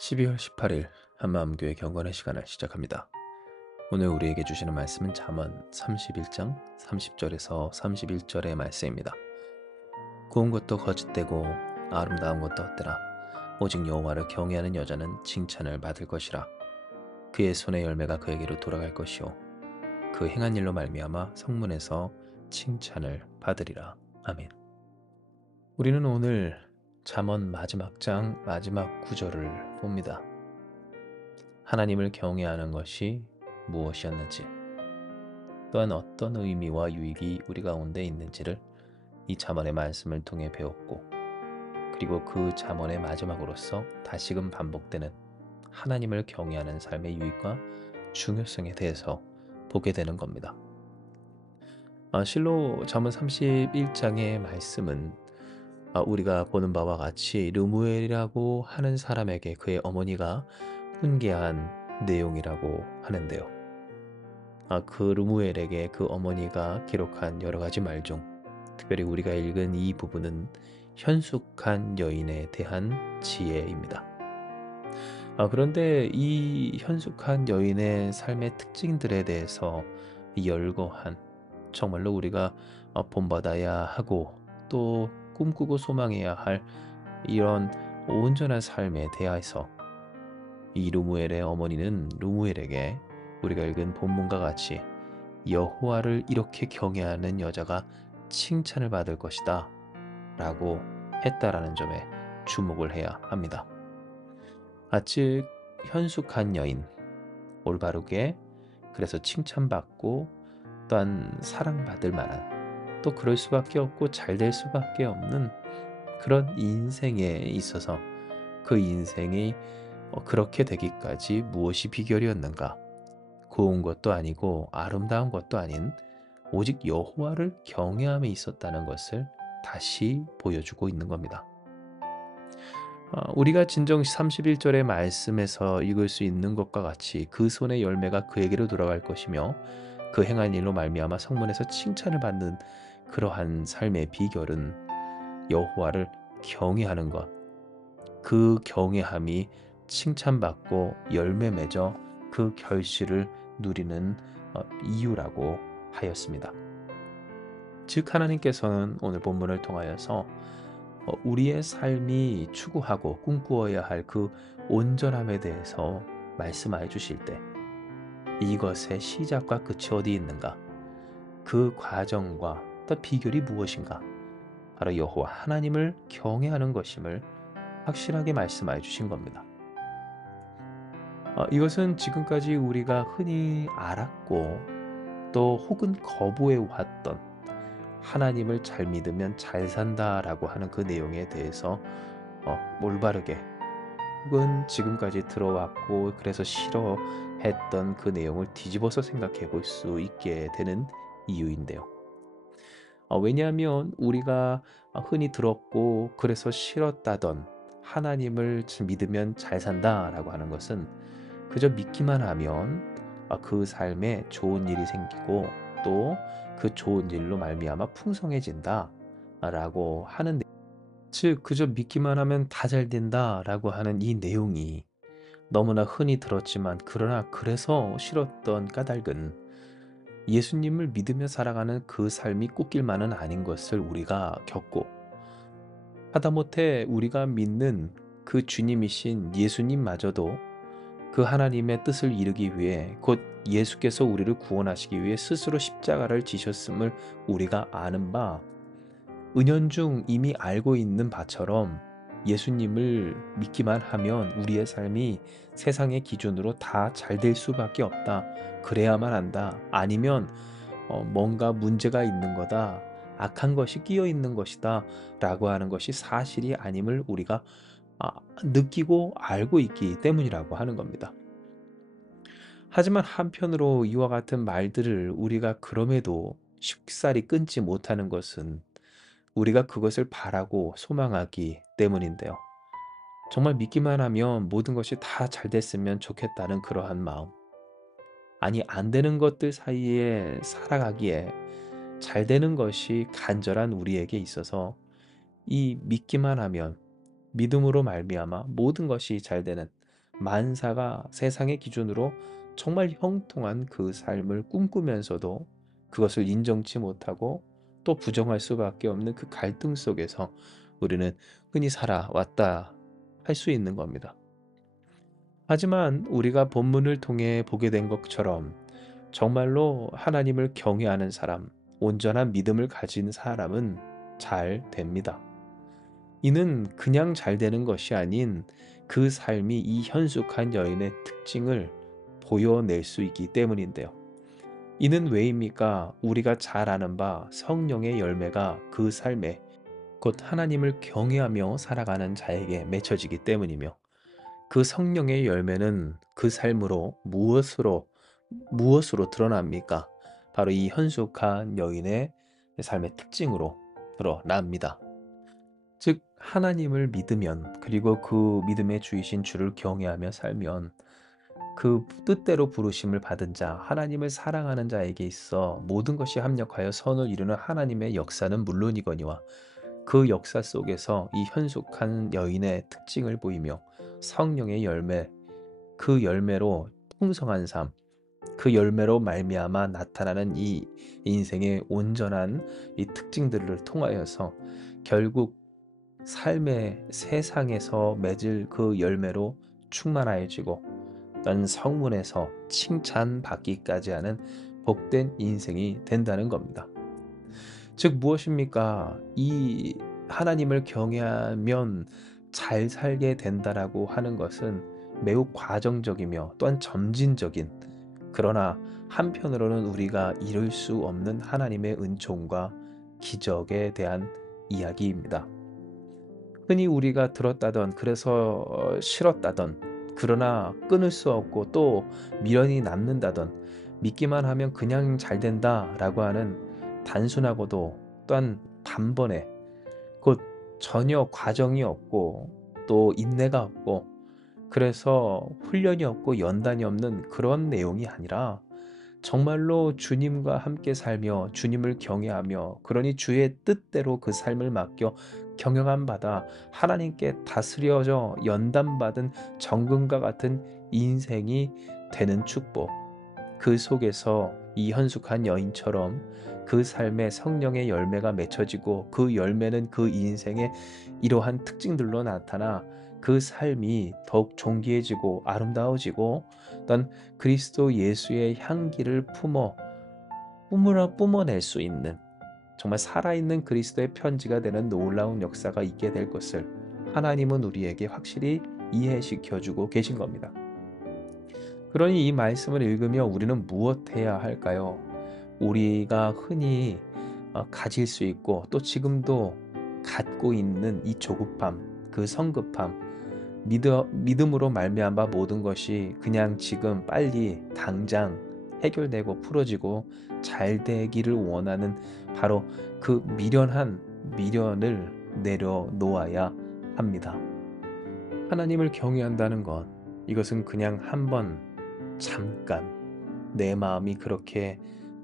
12월 18일 한마음교회 경건의 시간을 시작합니다. 오늘 우리에게 주시는 말씀은 잠언 31장 30절에서 31절의 말씀입니다. 고운 것도 거짓되고 아름다운 것도 헛되라. 오직 여호와를 경외하는 여자는 칭찬을 받을 것이라. 그의 손의 열매가 그에게로 돌아갈 것이요 그 행한 일로 말미암아 성문에서 칭찬을 받으리라. 아멘. 우리는 오늘 잠언 마지막 장 마지막 구절을 봅니다. 하나님을 경외하는 것이 무엇이었는지, 또한 어떤 의미와 유익이 우리 가운데 있는지를 이 잠언의 말씀을 통해 배웠고, 그리고 그 잠언의 마지막으로서 다시금 반복되는 하나님을 경외하는 삶의 유익과 중요성에 대해서 보게 되는 겁니다. 실로 잠언 31장의 말씀은 우리가 보는 바와 같이 르무엘이라고 하는 사람에게 그의 어머니가 훈계한 내용이라고 하는데요. 그 르무엘에게 그 어머니가 기록한 여러 가지 말 중 특별히 우리가 읽은 이 부분은 현숙한 여인에 대한 지혜입니다. 그런데 이 현숙한 여인의 삶의 특징들에 대해서 열거한, 정말로 우리가 본받아야 하고 또 꿈꾸고 소망해야 할 이런 온전한 삶에 대해서 이 르무엘의 어머니는 르무엘에게 우리가 읽은 본문과 같이 여호와를 이렇게 경외하는 여자가 칭찬을 받을 것이다 라고 했다라는 점에 주목을 해야 합니다. 즉 현숙한 여인, 올바르게 그래서 칭찬받고 또한 사랑받을 만한, 또 그럴 수밖에 없고 잘 될 수밖에 없는 그런 인생에 있어서 그 인생이 그렇게 되기까지 무엇이 비결이었는가? 고운 것도 아니고 아름다운 것도 아닌 오직 여호와를 경외함에 있었다는 것을 다시 보여주고 있는 겁니다. 우리가 진정 31절의 말씀에서 읽을 수 있는 것과 같이 그 손의 열매가 그에게로 돌아갈 것이며 그 행한 일로 말미암아 성문에서 칭찬을 받는 그러한 삶의 비결은 여호와를 경외하는 것, 그 경외함이 칭찬받고 열매 맺어 그 결실을 누리는 이유라고 하였습니다. 즉 하나님께서는 오늘 본문을 통하여서 우리의 삶이 추구하고 꿈꾸어야 할 그 온전함에 대해서 말씀하여 주실 때 이것의 시작과 끝이 어디 있는가? 그 과정과 또 비결이 무엇인가? 바로 여호와 하나님을 경외하는 것임을 확실하게 말씀하여 주신 겁니다. 이것은 지금까지 우리가 흔히 알았고 또 혹은 거부해 왔던 하나님을 잘 믿으면 잘 산다라고 하는 그 내용에 대해서 올바르게 혹은 지금까지 들어왔고 그래서 싫어했던 그 내용을 뒤집어서 생각해 볼 수 있게 되는 이유인데요. 왜냐하면 우리가 흔히 들었고 그래서 싫었다던 하나님을 믿으면 잘 산다라고 하는 것은 그저 믿기만 하면 그 삶에 좋은 일이 생기고 또 그 좋은 일로 말미암아 풍성해진다라고 하는, 즉 그저 믿기만 하면 다 잘 된다라고 하는 이 내용이 너무나 흔히 들었지만 그러나 그래서 싫었던 까닭은 예수님을 믿으며 살아가는 그 삶이 꽃길만은 아닌 것을 우리가 겪고, 하다못해 우리가 믿는 그 주님이신 예수님마저도 그 하나님의 뜻을 이루기 위해 곧 예수께서 우리를 구원하시기 위해 스스로 십자가를 지셨음을 우리가 아는 바, 은연중 이미 알고 있는 바처럼 예수님을 믿기만 하면 우리의 삶이 세상의 기준으로 다 잘 될 수밖에 없다. 그래야만 한다. 아니면 뭔가 문제가 있는 거다. 악한 것이 끼어 있는 것이다. 라고 하는 것이 사실이 아님을 우리가 느끼고 알고 있기 때문이라고 하는 겁니다. 하지만 한편으로 이와 같은 말들을 우리가 그럼에도 쉽사리 끊지 못하는 것은 우리가 그것을 바라고 소망하기 때문인데요. 정말 믿기만 하면 모든 것이 다 잘 됐으면 좋겠다는 그러한 마음. 아니, 안 되는 것들 사이에 살아가기에 잘 되는 것이 간절한 우리에게 있어서 이 믿기만 하면 믿음으로 말미암아 모든 것이 잘 되는 만사가 세상의 기준으로 정말 형통한 그 삶을 꿈꾸면서도 그것을 인정치 못하고 또 부정할 수밖에 없는 그 갈등 속에서 우리는 흔히 살아왔다 할 수 있는 겁니다. 하지만 우리가 본문을 통해 보게 된 것처럼 정말로 하나님을 경외하는 사람, 온전한 믿음을 가진 사람은 잘 됩니다. 이는 그냥 잘 되는 것이 아닌 그 삶이 이 현숙한 여인의 특징을 보여낼 수 있기 때문인데요. 이는 왜입니까? 우리가 잘 아는 바 성령의 열매가 그 삶에 곧 하나님을 경외하며 살아가는 자에게 맺혀지기 때문이며 그 성령의 열매는 그 삶으로 무엇으로 드러납니까? 바로 이 현숙한 여인의 삶의 특징으로 드러납니다. 즉 하나님을 믿으면 그리고 그 믿음의 주이신 주를 경외하며 살면 그 뜻대로 부르심을 받은 자, 하나님을 사랑하는 자에게 있어 모든 것이 합력하여 선을 이루는 하나님의 역사는 물론이거니와 그 역사 속에서 이 현숙한 여인의 특징을 보이며 성령의 열매, 그 열매로 풍성한 삶, 그 열매로 말미암아 나타나는 이 인생의 온전한 이 특징들을 통하여서 결국 삶의 세상에서 맺을 그 열매로 충만하여지고 난 성문에서 칭찬받기까지 하는 복된 인생이 된다는 겁니다. 즉 무엇입니까? 이 하나님을 경외하면 잘 살게 된다라고 하는 것은 매우 과정적이며 또한 점진적인, 그러나 한편으로는 우리가 이룰 수 없는 하나님의 은총과 기적에 대한 이야기입니다. 흔히 우리가 들었다던 그래서 싫었다던 그러나 끊을 수 없고 또 미련이 남는다던 믿기만 하면 그냥 잘 된다라고 하는 단순하고도 또한 단번에 곧 전혀 과정이 없고 또 인내가 없고 그래서 훈련이 없고 연단이 없는 그런 내용이 아니라 정말로 주님과 함께 살며 주님을 경외하며 그러니 주의 뜻대로 그 삶을 맡겨 경영함 받아 하나님께 다스려져 연단받은 정금과 같은 인생이 되는 축복. 그 속에서 이 현숙한 여인처럼 그 삶에 성령의 열매가 맺혀지고 그 열매는 그 인생의 이러한 특징들로 나타나 그 삶이 더욱 존귀해지고 아름다워지고 난 그리스도 예수의 향기를 뿜어낼 수 있는 정말 살아있는 그리스도의 편지가 되는 놀라운 역사가 있게 될 것을 하나님은 우리에게 확실히 이해시켜주고 계신 겁니다. 그러니 이 말씀을 읽으며 우리는 무엇해야 할까요? 우리가 흔히 가질 수 있고 또 지금도 갖고 있는 이 조급함, 그 성급함, 믿음으로 말미암아 모든 것이 그냥 지금 빨리 당장 해결되고 풀어지고 잘 되기를 원하는 바로 그 미련한 미련을 내려놓아야 합니다. 하나님을 경외한다는 것, 이것은 그냥 한번 잠깐 내 마음이 그렇게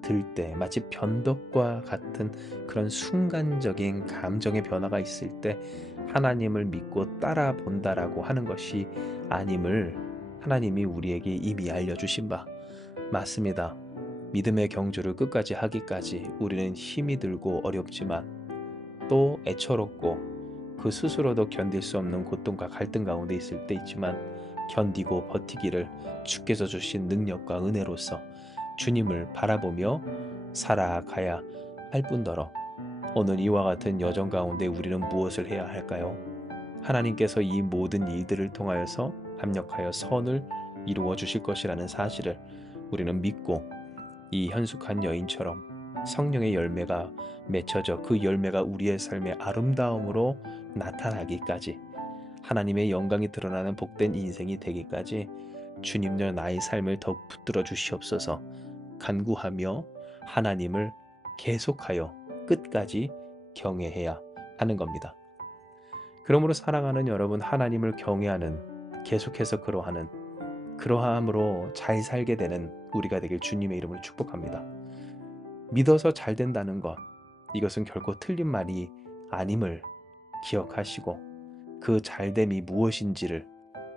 들 때 마치 변덕과 같은 그런 순간적인 감정의 변화가 있을 때 하나님을 믿고 따라 본다라고 하는 것이 아님을 하나님이 우리에게 이미 알려주신 바 맞습니다. 믿음의 경주를 끝까지 하기까지 우리는 힘이 들고 어렵지만 또 애처롭고 그 스스로도 견딜 수 없는 고통과 갈등 가운데 있을 때 있지만 견디고 버티기를 주께서 주신 능력과 은혜로서 주님을 바라보며 살아가야 할 뿐더러 오늘 이와 같은 여정 가운데 우리는 무엇을 해야 할까요? 하나님께서 이 모든 일들을 통하여서 합력하여 선을 이루어 주실 것이라는 사실을 우리는 믿고 이 현숙한 여인처럼 성령의 열매가 맺혀져 그 열매가 우리의 삶의 아름다움으로 나타나기까지 하나님의 영광이 드러나는 복된 인생이 되기까지 주님여 나의 삶을 더욱 붙들어 주시옵소서 간구하며 하나님을 계속하여 끝까지 경외해야 하는 겁니다. 그러므로 사랑하는 여러분, 하나님을 경외하는 계속해서 그러함으로 잘 살게 되는 우리가 되길 주님의 이름으로 축복합니다. 믿어서 잘 된다는 것, 이것은 결코 틀린 말이 아님을 기억하시고 그 잘됨이 무엇인지를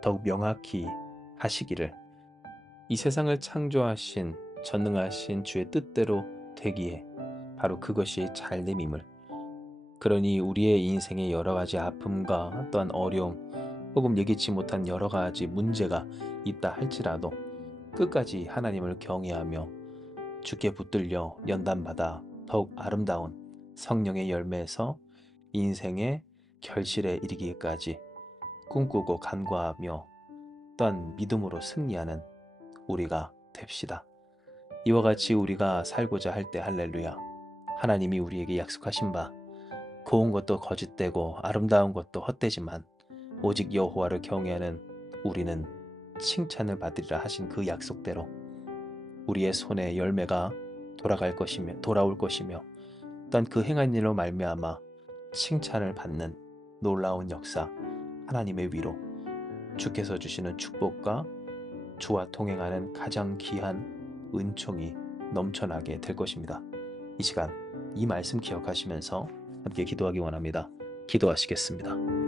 더욱 명확히 하시기를 이 세상을 창조하신 전능하신 주의 뜻대로 되기에 바로 그것이 잘됨임을. 그러니 우리의 인생의 여러 가지 아픔과 또한 어려움 혹은 예기치 못한 여러 가지 문제가 있다 할지라도 끝까지 하나님을 경외하며 주께 붙들려 연단받아 더욱 아름다운 성령의 열매에서 인생의 결실에 이르기까지 꿈꾸고 간구하며 또한 믿음으로 승리하는 우리가 됩시다. 이와 같이 우리가 살고자 할 때 할렐루야, 하나님이 우리에게 약속하신 바 고운 것도 거짓되고 아름다운 것도 헛되지만 오직 여호와를 경외하는 우리는 칭찬을 받으리라 하신 그 약속대로 우리의 손에 열매가 돌아올 것이며 또한 그 행한 일로 말미암아 칭찬을 받는 놀라운 역사, 하나님의 위로, 주께서 주시는 축복과 주와 동행하는 가장 귀한 은총이 넘쳐나게 될 것입니다. 이 시간 이 말씀 기억하시면서 함께 기도하기 원합니다. 기도하시겠습니다.